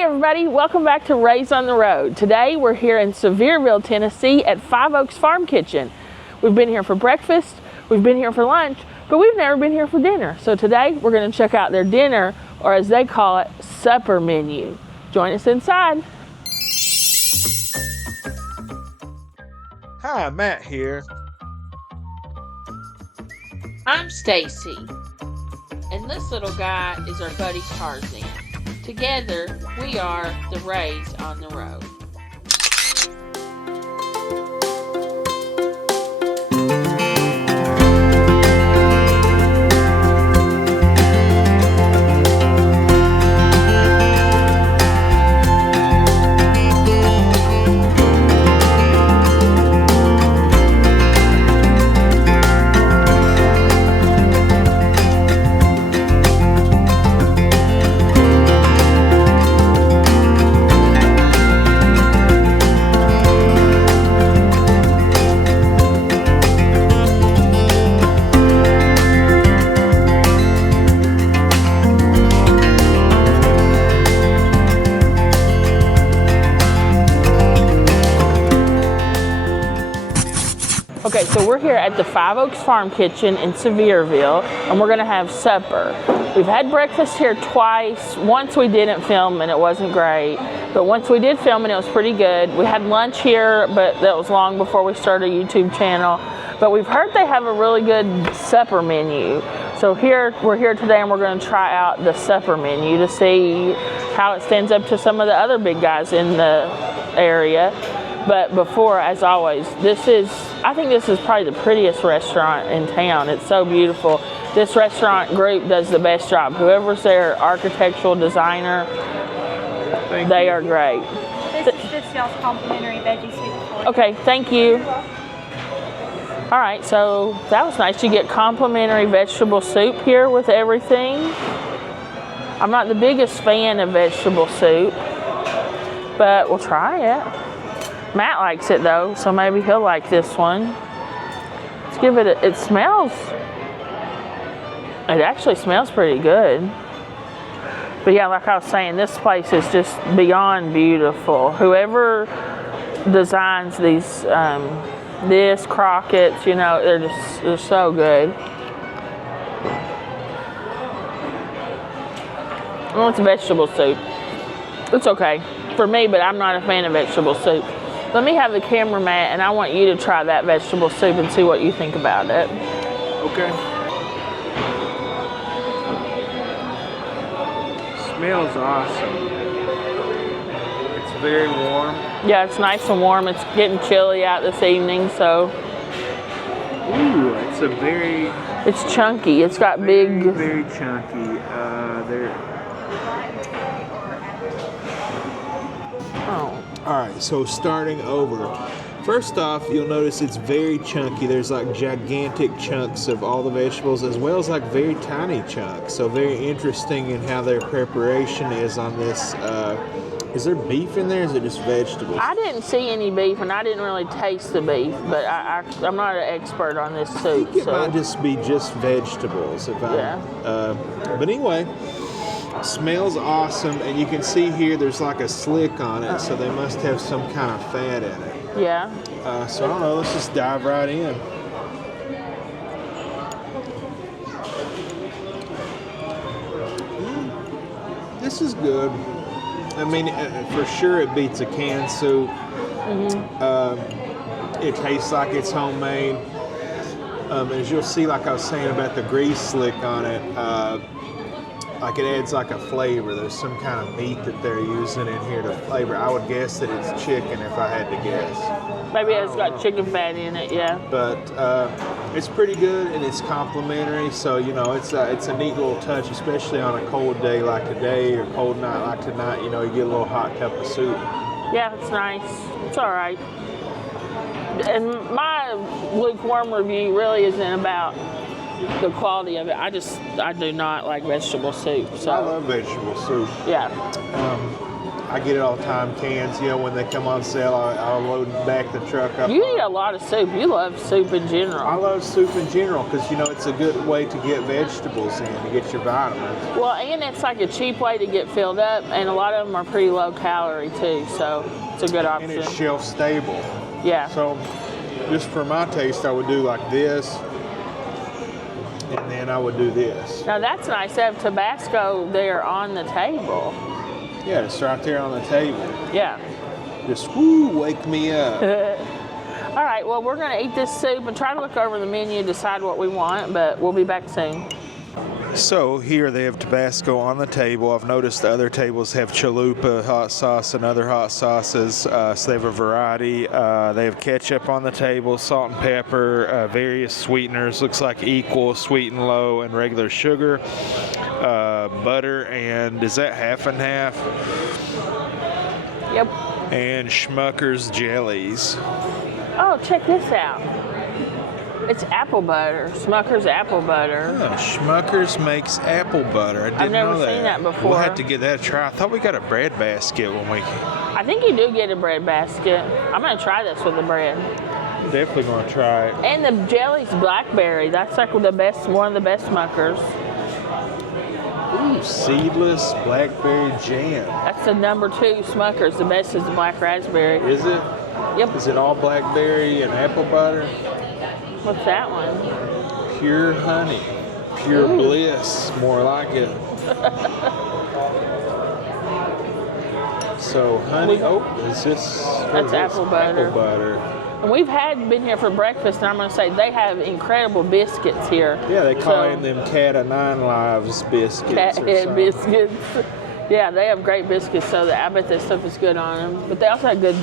Hi everybody, welcome back to Raised on the Road. Today we're here in Sevierville, Tennessee at Five Oaks Farm Kitchen. We've been here for breakfast, we've been here for lunch, but we've never been here for dinner. So today we're going to check out their dinner, or as they call it, supper menu. Join us inside. Hi, Matt here. I'm Stacy, and this little guy is our buddy Tarzan. Together, we are the Raised on the Road. Okay, so we're here at the Five Oaks Farm Kitchen in Sevierville, and we're gonna have supper. We've had breakfast here twice. Once we didn't film and it wasn't great, but once we did film and it was pretty good. We had lunch here, but that was long before we started a YouTube channel. But we've heard they have a really good supper menu. So we're here today and we're gonna try out the supper menu to see how it stands up to some of the other big guys in the area. But before, as always, I think this is probably the prettiest restaurant in town. It's so beautiful. This restaurant group does the best job. Whoever's their architectural designer, they are great. This is just y'all's complimentary veggie soup. Okay, thank you. All right, so that was nice. You get complimentary vegetable soup here with everything. I'm not the biggest fan of vegetable soup, but we'll try it. Matt likes it though, so maybe he'll like this one. Let's give it it actually smells pretty good. But yeah, like I was saying, this place is just beyond beautiful. Whoever designs these, this Crockett's, you know, they're so good. Well, it's vegetable soup. It's okay for me, but I'm not a fan of vegetable soup. Let me have the camera, Matt, and I want you to try that vegetable soup and see what you think about it. Okay. Smells awesome. It's very warm. Yeah, it's nice and warm. It's getting chilly out this evening, so. Ooh, It's chunky. It's got big. Very chunky. Alright, so starting over. First off, you'll notice it's very chunky. There's like gigantic chunks of all the vegetables as well as like very tiny chunks. So very interesting in how their preparation is on this. Is there beef in there or is it just vegetables? I didn't see any beef and I didn't really taste the beef, but I'm not an expert on this soup. I think it might just be just vegetables. But anyway. Smells awesome, and you can see here there's like a slick on it, so they must have some kind of fat in it. Yeah. So I don't know, let's just dive right in. This is good. I mean, for sure it beats a canned soup. Mm-hmm. It tastes like it's homemade. As you'll see, like I was saying about the grease slick on it, like it adds like a flavor. There's some kind of meat that they're using in here to flavor. I would guess that it's chicken if I had to guess. Maybe it's got chicken fat in it, yeah. But it's pretty good and it's complimentary. So, you know, it's a neat little touch, especially on a cold day like today or cold night like tonight. You know, you get a little hot cup of soup. Yeah, it's nice. It's all right. And my lukewarm review really isn't about the quality of it. I do not like vegetable soup. So I love vegetable soup. yeah. I get it all the time, cans. You know, when they come on sale, I'll load back the truck up. You eat a lot of soup. You love soup in I general. love soup in general because, you know, it's a good way to get vegetables in, to get your vitamins. Well, and it's like a cheap way to get filled up, and a lot of them are pretty low calorie too, so it's a good And option. it's shelf stable. Yeah. So, just for my taste, I would do like this, and then I would do this. Now that's nice. They have Tabasco there on the table. Yeah, it's right there on the table. Yeah. Just wake me up. All right, well, we're going to eat this soup and try to look over the menu, decide what we want, but we'll be back soon. So here they have Tabasco on the table. I've noticed the other tables have chalupa hot sauce and other hot sauces, so they have a variety. They have ketchup on the table, salt and pepper, various sweeteners, looks like equal, sweet and low, and regular sugar, butter, and is that half and half? Yep. And Schmucker's jellies. Oh, check this out. It's apple butter. Smucker's apple butter. Oh, Schmucker's makes apple butter. I didn't never know that. seen that before. We'll have to give that a try. I thought we got a bread basket when we... I think you do get a bread basket. I'm going to try this with the bread. Definitely going to try it. And the jelly's blackberry. That's like the best, one of the best Smuckers. Ooh, seedless blackberry jam. That's the number 2 Smuckers. The best is the black raspberry. Is it? Yep. Is it all blackberry and apple butter? What's that one? Pure honey. Pure bliss. More like it. So honey. Is this? That's apple butter. Apple butter. And we've been here for breakfast, and I'm going to say they have incredible biscuits here. Yeah, they call them Cat of Nine Lives biscuits. Cat or head something. biscuits. Yeah, they have great biscuits, so I bet that stuff is good on them. But they also have good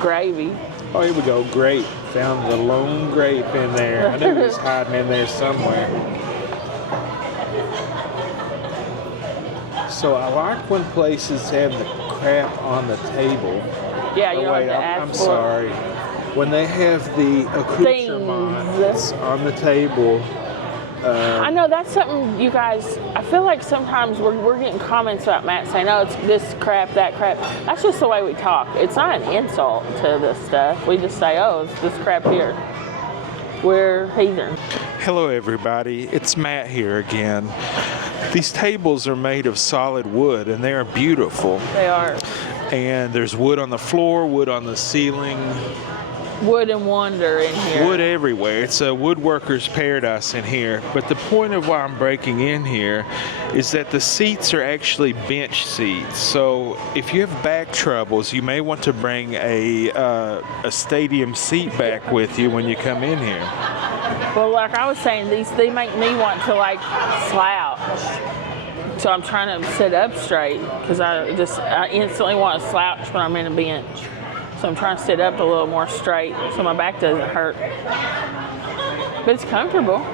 gravy. Oh, here we go. Grape. Found the lone grape in there. I knew it was hiding in there somewhere. So I like when places have the crap on the table. Yeah, you Oh, don't wait, have to ask I'm for sorry. When they have the accoutrements on the table. I know that's something you guys, I feel like sometimes we're getting comments about Matt saying, oh, it's this crap, that crap. That's just the way we talk. It's not an insult to this stuff. We just say, oh, it's this crap here. We're heathen. Hello everybody, it's Matt here again. These tables are made of solid wood and they are beautiful. They are. And there's wood on the floor, wood on the ceiling. Wood and wonder in here. Wood everywhere. It's a woodworker's paradise in here. But the point of why I'm breaking in here is that the seats are actually bench seats. So if you have back troubles, you may want to bring a stadium seat back with you when you come in here. Well, like I was saying, they make me want to like slouch. So I'm trying to sit up straight because I instantly want to slouch when I'm in a bench. So I'm trying to sit up a little more straight so my back doesn't hurt. But it's comfortable.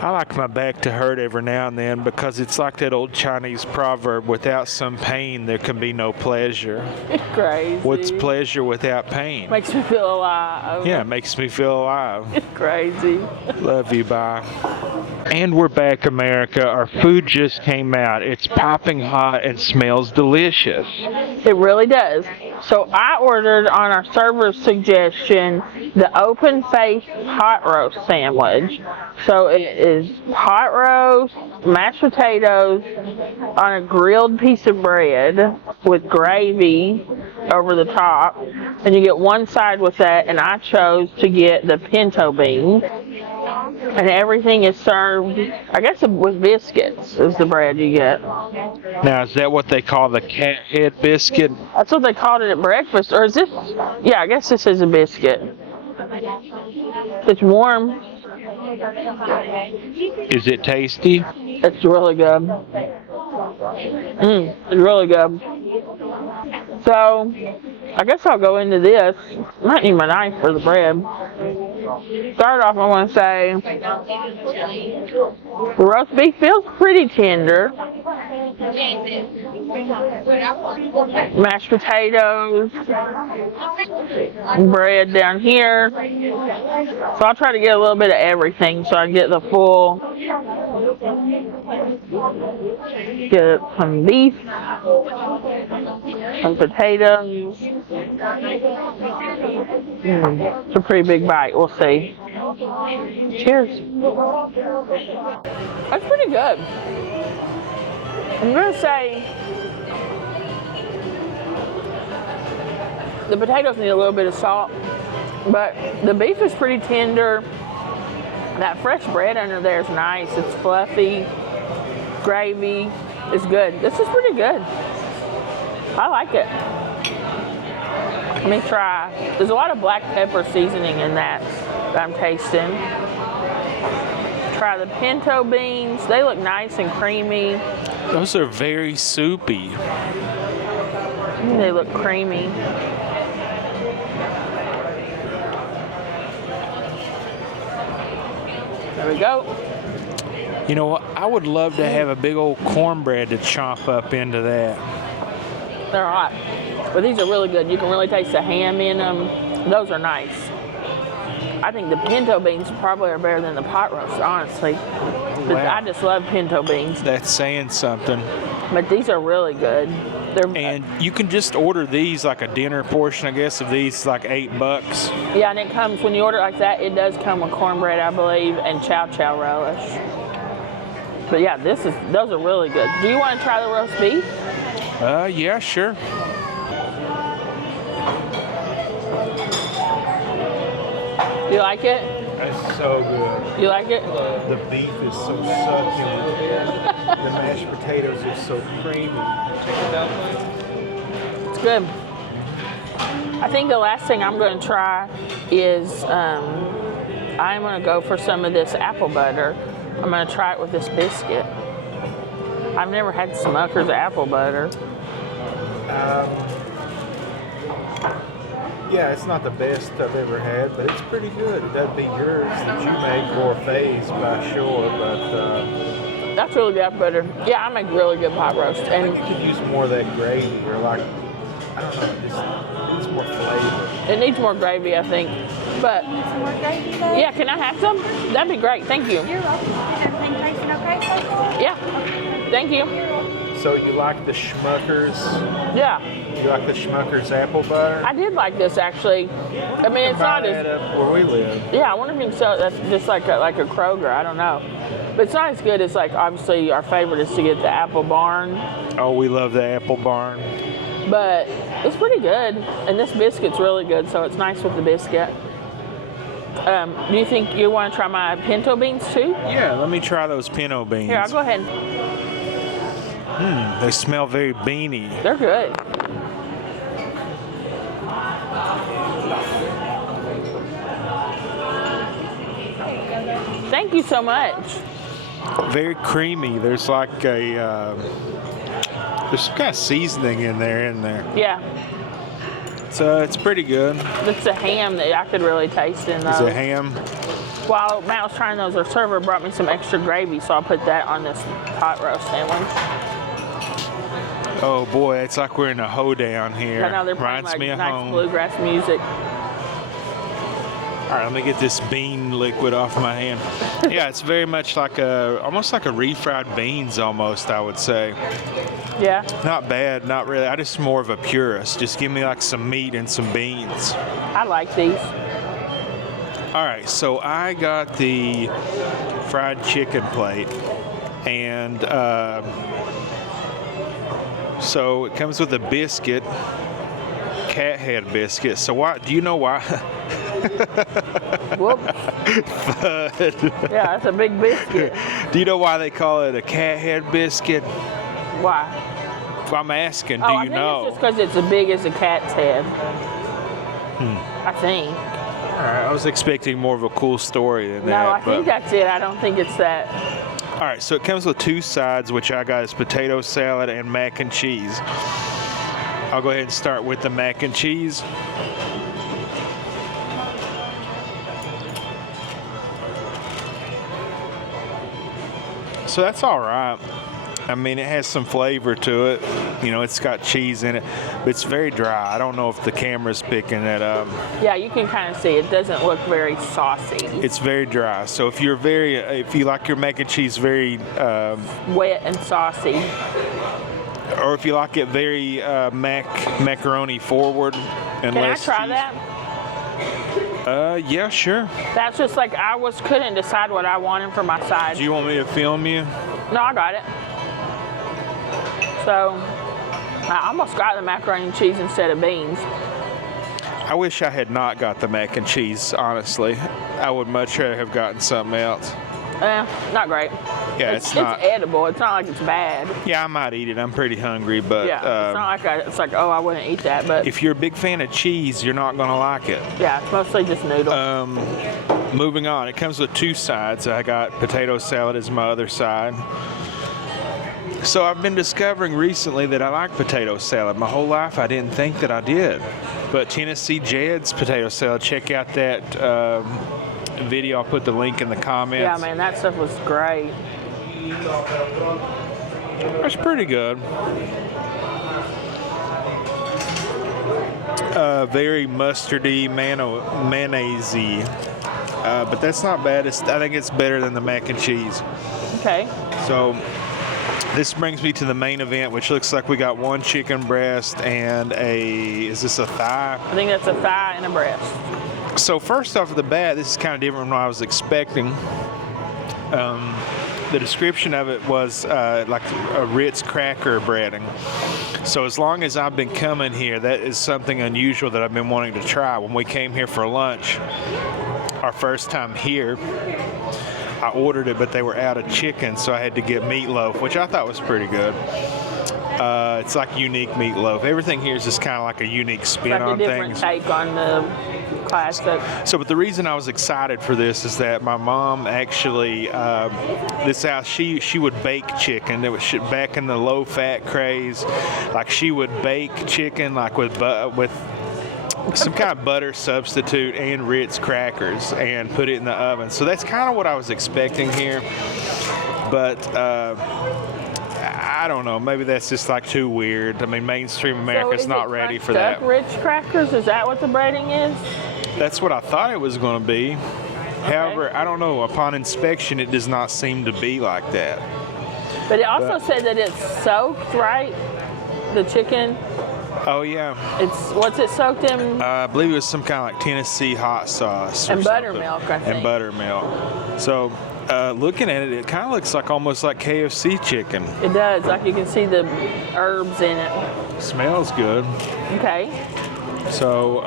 I like my back to hurt every now and then because it's like that old Chinese proverb, without some pain there can be no pleasure. Crazy. What's pleasure without pain? Makes me feel alive. Yeah, it makes me feel alive. Crazy. Love you, bye. And we're back, America. Our food just came out. It's popping hot and smells delicious. It really does. So I ordered on our server's suggestion the open face hot roast sandwich. So it is hot roast, mashed potatoes on a grilled piece of bread with gravy over the top. And you get one side with that, and I chose to get the pinto beans. And everything is served, I guess, with biscuits is the bread you get. Now, is that what they call the cat head biscuit? That's what they called it at breakfast. Or is this? Yeah, I guess this is a biscuit. It's warm. Is it tasty? It's really good. It's really good. So, I guess I'll go into this. I might need my knife for the bread. Start off, I want to say, the roast beef feels pretty tender. Mashed potatoes, bread down here. So I'll try to get a little bit of everything so I get the full. Get some beef, some potatoes. It's a pretty big bite. We'll see. Cheers. That's pretty good. I'm gonna say the potatoes need a little bit of salt, but the beef is pretty tender. That fresh bread under there is nice. It's fluffy. Gravy is good. This is pretty good. I like it. Let me try. There's a lot of black pepper seasoning in that I'm tasting. Try the pinto beans. They look nice and creamy. Those are very soupy. They look creamy. There we go. You know what? I would love to have a big old cornbread to chop up into that. They're hot. But these are really good. You can really taste the ham in them. Those are nice. I think the pinto beans probably are better than the pot roast, honestly. But Wow. I just love pinto beans. That's saying something. But these are really good. And you can just order these like a dinner portion, I guess, of these like $8. Yeah, and it comes, when you order it like that, it does come with cornbread, I believe, and chow chow relish. But yeah, those are really good. Do you want to try the roast beef? Yeah, sure. Do you like it? That's so good. You like it? The beef is so succulent. The mashed potatoes are so creamy. It's good. I think the last thing I'm going to try is I'm going to go for some of this apple butter. I'm going to try it with this biscuit. I've never had Smucker's apple butter. Yeah, it's not the best I've ever had, but it's pretty good. That'd be yours that you make for Faye's by sure, but That's really good apple butter. Yeah, I make really good pot roast. I And think you could use more of that gravy, or like, I don't know, it just needs more flavor. it needs more gravy, I think. But Some more gravy though? yeah, can I have some? That'd be great. Thank you. You're welcome. Is everything tasting okay so far? Yeah. Thank you. So you like the Schmuckers? Yeah. You like the Schmuckers apple butter? I did like this actually. I mean, it's Buy not that as up where we live. yeah. I wonder if you can sell it. That's just like a Kroger. I don't know, but it's not as good as like obviously our favorite is to get the Apple Barn, Oh, we love the Apple Barn. but it's pretty good. And this biscuit's really good, so it's nice with the biscuit. Do you think you want to try my pinto beans too? Yeah, let me try those pinto beans. Here, I'll go ahead. They smell very beany. They're good. Thank you so much. Very creamy. There's like a there's some kind of seasoning in there, isn't there? Yeah, So it's pretty good. it's the ham that I could really taste in those. Is it ham? While Matt was trying those, our server brought me some extra gravy, so I'll put that on this pot roast sandwich. Oh boy, it's like we're in a hoedown here. I know they're playing Reminds like me of nice home. bluegrass music. All right, let me get this bean liquid off my hand. Yeah, it's very much like almost like a refried beans almost, I would say. Yeah, Not bad, not really. I just more of a purist. Just give me like some meat and some beans. I like these. All right, so I got the fried chicken plate, and so it comes with a biscuit, cat head biscuit. So why? Do you know why? Whoops. Yeah, that's a big biscuit. Do you know why they call it a cat head biscuit? Why? If I'm asking, do I you think know? it's just because it's as big as a cat's head. I think. All right, I was expecting more of a cool story than No, that. I think but- that's it. I don't think it's that. All right, so it comes with two sides, which I got is potato salad and mac and cheese. I'll go ahead and start with the mac and cheese. So that's all right. I mean, it has some flavor to it. You know, it's got cheese in it, but it's very dry. I don't know if the camera's picking that up. Yeah, you can kind of see it doesn't look very saucy. It's very dry. So if you like your mac and cheese very Wet and saucy. or if you like it very macaroni forward, and Can I less try cheese. that? Yeah, sure. That's just like couldn't decide what I wanted for my side. Do you want me to film you? No, I got it. So I almost got the macaroni and cheese instead of beans. I wish I had not got the mac and cheese, honestly. I would much rather have gotten something else. Not great. Yeah, it's not. It's edible. It's not like it's bad. Yeah, I might eat it. I'm pretty hungry, but Yeah, it's not like it's like, oh, I wouldn't eat that. But if you're a big fan of cheese, you're not going to like it. yeah, it's mostly just noodles. Moving on, it comes with two sides. I got potato salad as my other side. So I've been discovering recently that I like potato salad. My whole life I didn't think that I did. But Tennessee Jed's potato salad, check out that video. I'll put the link in the comments. Yeah, man, that stuff was great. It's pretty good. Very mustardy, mayonnaise-y. But that's not bad. I think it's better than the mac and cheese. Okay. So this brings me to the main event, which looks like we got one chicken breast and is this a thigh? I think that's a thigh and a breast. So first off the bat, this is kind of different from what I was expecting. The description of it was like a Ritz cracker breading. So as long as I've been coming here, that is something unusual that I've been wanting to try. When we came here for lunch, our first time here, I ordered it, but they were out of chicken, so I had to get meatloaf, which I thought was pretty good. It's like unique meatloaf. Everything here is just kind of like a unique spin Like a on different things. take on the classic. So, but the reason I was excited for this is that my mom actually, this house, she would bake chicken. It was back in the low-fat craze. Like she would bake chicken like with some kind of butter substitute and Ritz crackers and put it in the oven. So that's kind of what I was expecting here. But I don't know. Maybe that's just like too weird. I mean, mainstream America's not ready for that. Ritz crackers? Is that what the breading is? That's what I thought it was going to be. However, I don't know. Upon inspection, it does not seem to be like that. But it also said that it's soaked, right? The chicken. Oh yeah. What's it soaked in? I believe it was some kind of like Tennessee hot sauce. And or buttermilk, I think. And buttermilk. So, looking at it, it kind of looks like almost like KFC chicken. It does. Like you can see the herbs in it. Smells good. Okay. So,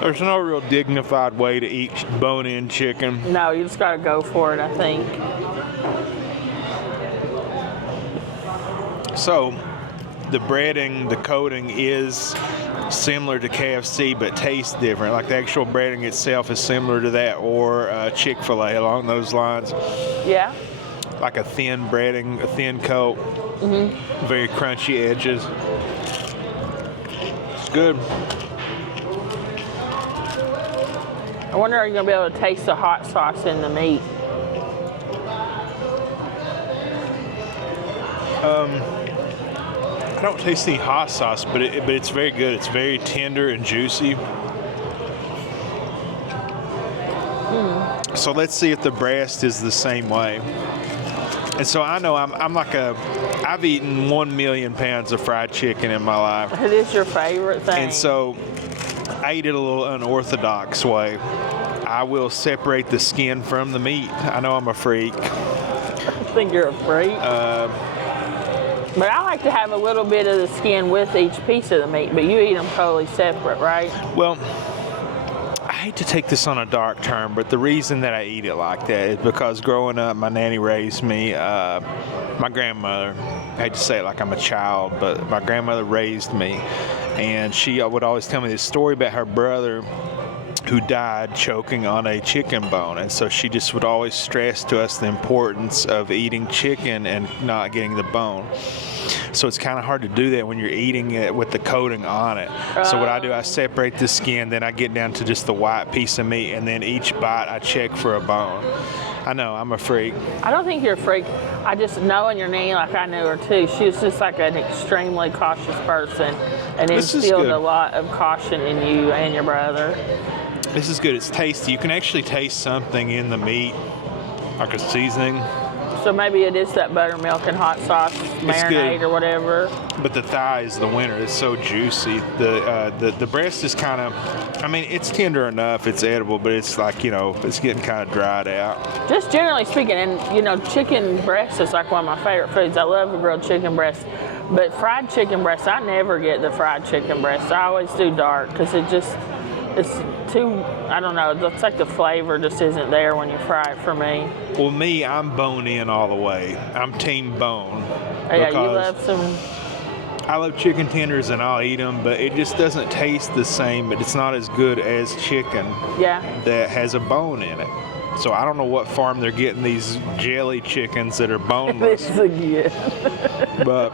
there's no real dignified way to eat bone-in chicken. No, you just got to go for it, I think. So, the breading, the coating is similar to KFC, but tastes different. Like the actual breading itself is similar to that, or Chick-fil-A along those lines. Yeah. Like a thin breading, a thin coat, very crunchy edges. It's good. I wonder, are you going to be able to taste the hot sauce in the meat? I don't taste any hot sauce, but it's very good. It's very tender and juicy. So let's see if the breast is the same way. And so I know I've eaten 1 million pounds of fried chicken in my life. It is your favorite thing. And so I eat it a little unorthodox way. I will separate the skin from the meat. I know I'm a freak. I think you're a freak. But I like to have a little bit of the skin with each piece of the meat, but you eat them totally separate, right? Well, I hate to take this on a dark term, but the reason that I eat it like that is because growing up, my nanny raised me. My grandmother, I hate to say it like I'm a child, but my grandmother raised me. And she would always tell me this story about her brother who died choking on a chicken bone. And so she just would always stress to us the importance of eating chicken and not getting the bone. So it's kind of hard to do that when you're eating it with the coating on it. So what I do, I separate the skin, then I get down to just the white piece of meat, and then each bite I check for a bone. I know, I'm a freak. I don't think you're a freak. I just knowing your name, like I knew her too. She was just like an extremely cautious person, and instilled a lot of caution in you and your brother. This is good. It's tasty. You can actually taste something in the meat, like a seasoning. So maybe it is that buttermilk and hot sauce marinade or whatever. But the thigh is the winner. It's so juicy. The breast is kind of, I mean, it's tender enough. It's edible, but it's like, you know, it's getting kind of dried out. Just generally speaking, and you know, chicken breast is like one of my favorite foods. I love a grilled chicken breast. But fried chicken breast, I never get the fried chicken breast. I always do dark because it's too, I don't know, it's like the flavor just isn't there when you fry it for me. Well, me, I'm bone in all the way. I'm team bone. Yeah, you love some. I love chicken tenders and I'll eat them, but it just doesn't taste the same. But it's not as good as chicken that has a bone in it. So I don't know what farm they're getting these jelly chickens that are boneless. But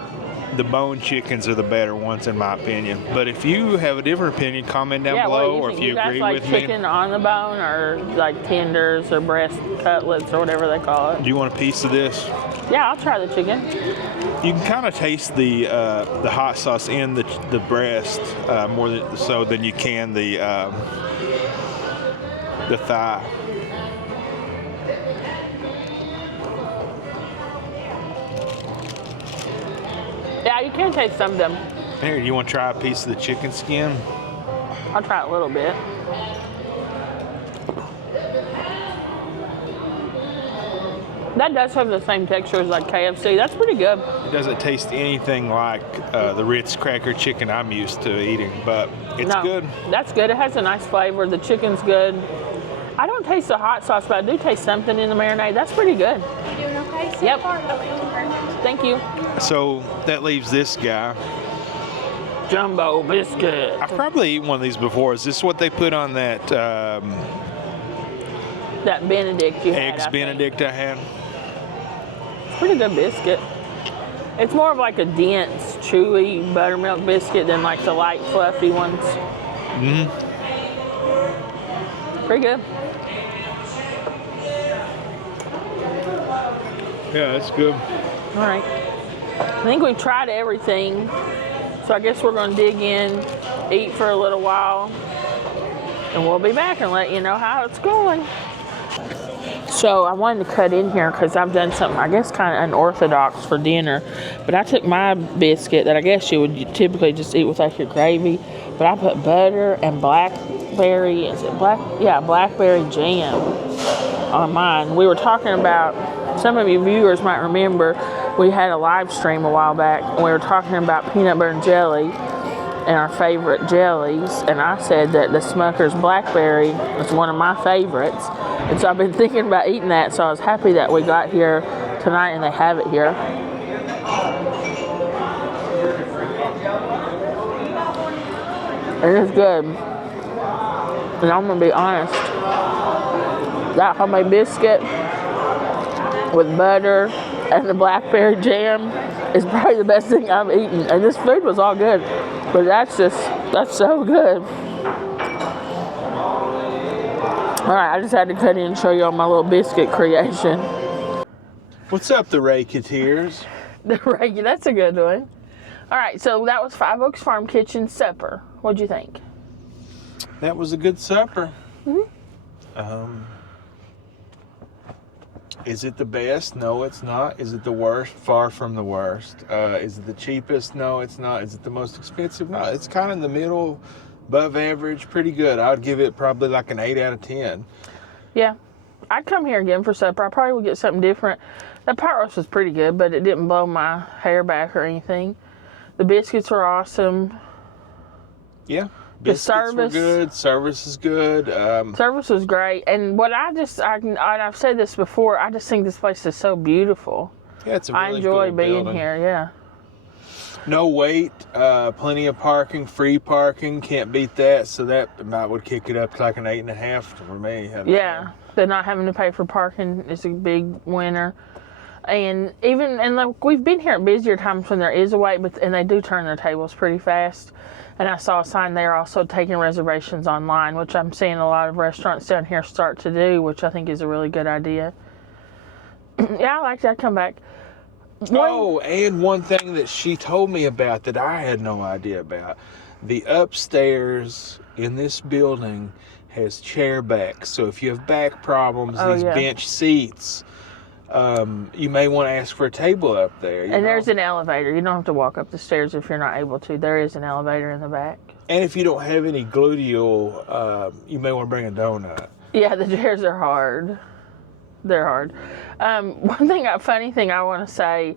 the bone chickens are the better ones in my opinion. But if you have a different opinion, comment down below, or if you agree like with me. Chicken on the bone, or like tenders or breast cutlets or whatever they call it. Do you want a piece of this? Yeah, I'll try the chicken. You can kind of taste the hot sauce in the breast more than you can the thigh. Yeah, you can taste some of them. Here, you want to try a piece of the chicken skin? I'll try a little bit. That does have the same texture as like KFC. That's pretty good. It doesn't taste anything like the Ritz cracker chicken I'm used to eating, but it's good. That's good. It has a nice flavor. The chicken's good. I don't taste the hot sauce, but I do taste something in the marinade. That's pretty good. You doing okay so Yep. far? Okay, perfect. Thank you. So that leaves this guy. Jumbo biscuit. I've probably eaten one of these before. Is this what they put on that That Benedict you had. Eggs Benedict I had? Pretty good biscuit. It's more of like a dense, chewy buttermilk biscuit than like the light, fluffy ones. Mm-hmm. Pretty good. Yeah, that's good. All right. I think we've tried everything. So I guess we're going to dig in, eat for a little while, and we'll be back and let you know how it's going. So I wanted to cut in here because I've done something, I guess, kind of unorthodox for dinner. But I took my biscuit that I guess you would typically just eat with like your gravy, but I put butter and blackberry jam on mine. We were talking about, some of you viewers might remember, we had a live stream a while back, and we were talking about peanut butter and jelly and our favorite jellies, and I said that the Smucker's Blackberry is one of my favorites, and so I've been thinking about eating that, so I was happy that we got here tonight and they have it here. It is good, and I'm gonna be honest, that homemade biscuit with butter and the blackberry jam is probably the best thing I've eaten. And this food was all good, but that's so good. All right, I just had to cut in and show you all my little biscuit creation. What's up, the Raketeers? The Reiki, that's a good one. All right, so that was Five Oaks Farm Kitchen supper. What'd you think? That was a good supper. Mm-hmm. Is it the best? No, it's not. Is it the worst? Far from the worst. Is it the cheapest? No, it's not. Is it the most expensive? No, it's kind of in the middle, above average, pretty good. I would give it probably like an 8 out of 10. Yeah, I'd come here again for supper. I probably would get something different. That pot roast was pretty good, but it didn't blow my hair back or anything. The biscuits were awesome. Yeah. The Biscuits service were good. Service is good. Service was great, and what I've said this before, I just think this place is so beautiful. Yeah, it's a really I enjoy cool being building. here. Yeah. No wait, plenty of parking, free parking, can't beat that. So that about would kick it up to like an 8.5 for me. Yeah, they're not having to pay for parking is a big winner. And like we've been here at busier times when there is a wait, and they do turn their tables pretty fast. And I saw a sign there also taking reservations online, which I'm seeing a lot of restaurants down here start to do, which I think is a really good idea. Yeah, I like that. Come back. Oh, and one thing that she told me about that I had no idea about. The upstairs in this building has chair backs. So if you have back problems, these bench seats, you may want to ask for a table up there. And there's an elevator. You don't have to walk up the stairs if you're not able to. There is an elevator in the back. And if you don't have any gluteal, you may want to bring a donut. Yeah, the chairs are hard. They're hard. Funny thing I want to say,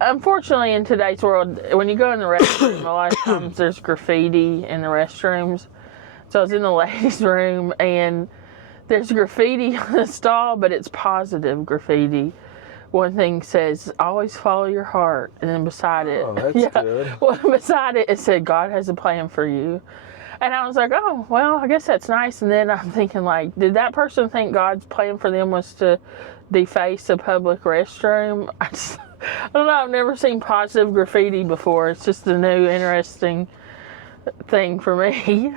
unfortunately in today's world, when you go in the restroom, a lot of times there's graffiti in the restrooms. So I was in the ladies' room and there's graffiti on the stall, but it's positive graffiti. One thing says, always follow your heart. And then beside it, that's good. Well, beside it said, God has a plan for you. And I was like, oh, well, I guess that's nice. And then I'm thinking, like, did that person think God's plan for them was to deface a public restroom? I don't know. I've never seen positive graffiti before. It's just a new, interesting thing for me.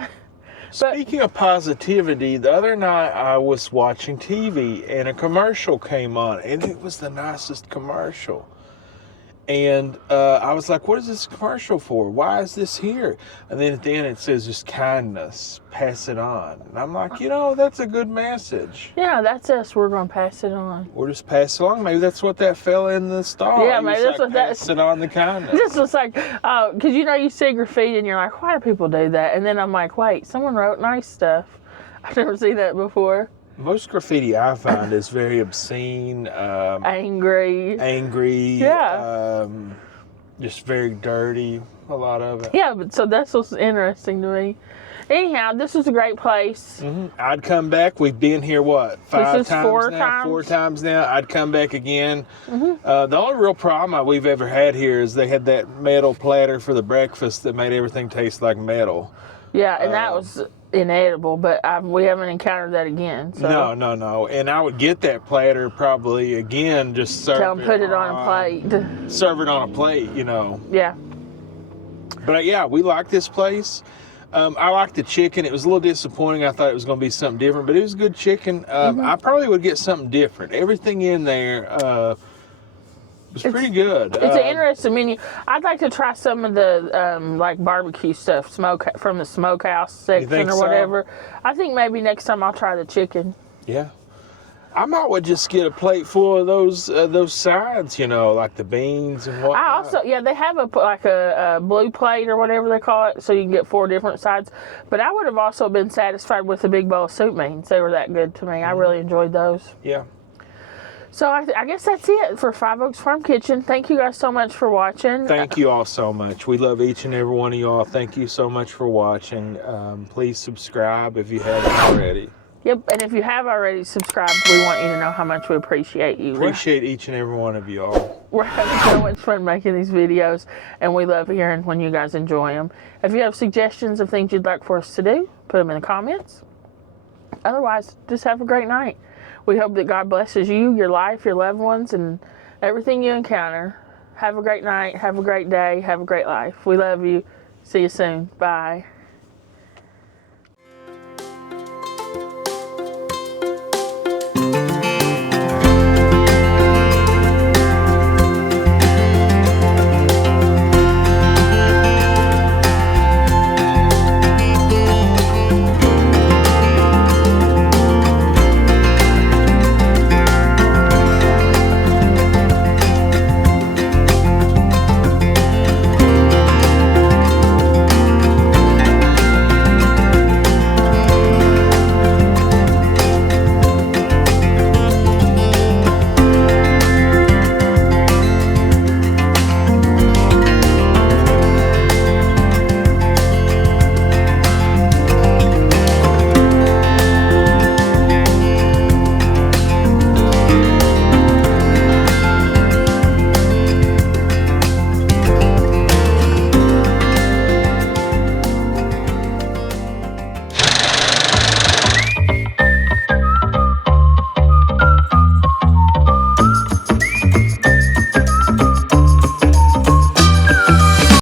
Speaking of positivity, the other night I was watching TV and a commercial came on, and it was the nicest commercial. And I was like, what is this commercial for? Why is this here? And then at the end it says just kindness, pass it on. And I'm like, that's a good message. Yeah, that's us. We're going to pass it on. We'll just pass it along. Maybe that's what that fella in the stall. Yeah, maybe that's what that... Pass it on the kindness. This was like, because you see graffiti and you're like, why do people do that? And then I'm like, wait, someone wrote nice stuff. I've never seen that before. Most graffiti I find is very obscene, angry, just very dirty, a lot of it. Yeah, but so that's what's interesting to me. Anyhow, this was a great place. Mm-hmm. I'd come back. We've been here, five times four now? times? 4 times now. I'd come back again. Mm-hmm. The only real problem we've ever had here is they had that metal platter for the breakfast that made everything taste like metal. Yeah, and that was inedible, but we haven't encountered that again. So. No. And I would get that platter probably again, just serve Tell them put it on a plate. Serve it on a plate, Yeah. But yeah, we like this place. I like the chicken. It was a little disappointing. I thought it was going to be something different, but it was good chicken. I probably would get something different. Everything in there was pretty good. It's an interesting menu. I'd like to try some of the like barbecue stuff, from the smokehouse section or whatever. So? I think maybe next time I'll try the chicken. Yeah. I might would just get a plate full of those sides, like the beans and whatnot. I also, they have a blue plate or whatever they call it, so you can get 4 different sides. But I would have also been satisfied with a big bowl of soup beans. They were that good to me. I really enjoyed those. Yeah. So I guess that's it for Five Oaks Farm Kitchen. Thank you guys so much for watching. Thank you all so much. We love each and every one of you all. Thank you so much for watching. Please subscribe if you haven't already. Yep, and if you have already subscribed, we want you to know how much we appreciate you. Appreciate each and every one of you all. We're having so much fun making these videos, and we love hearing when you guys enjoy them. If you have suggestions of things you'd like for us to do, put them in the comments. Otherwise, just have a great night. We hope that God blesses you, your life, your loved ones, and everything you encounter. Have a great night. Have a great day. Have a great life. We love you. See you soon. Bye.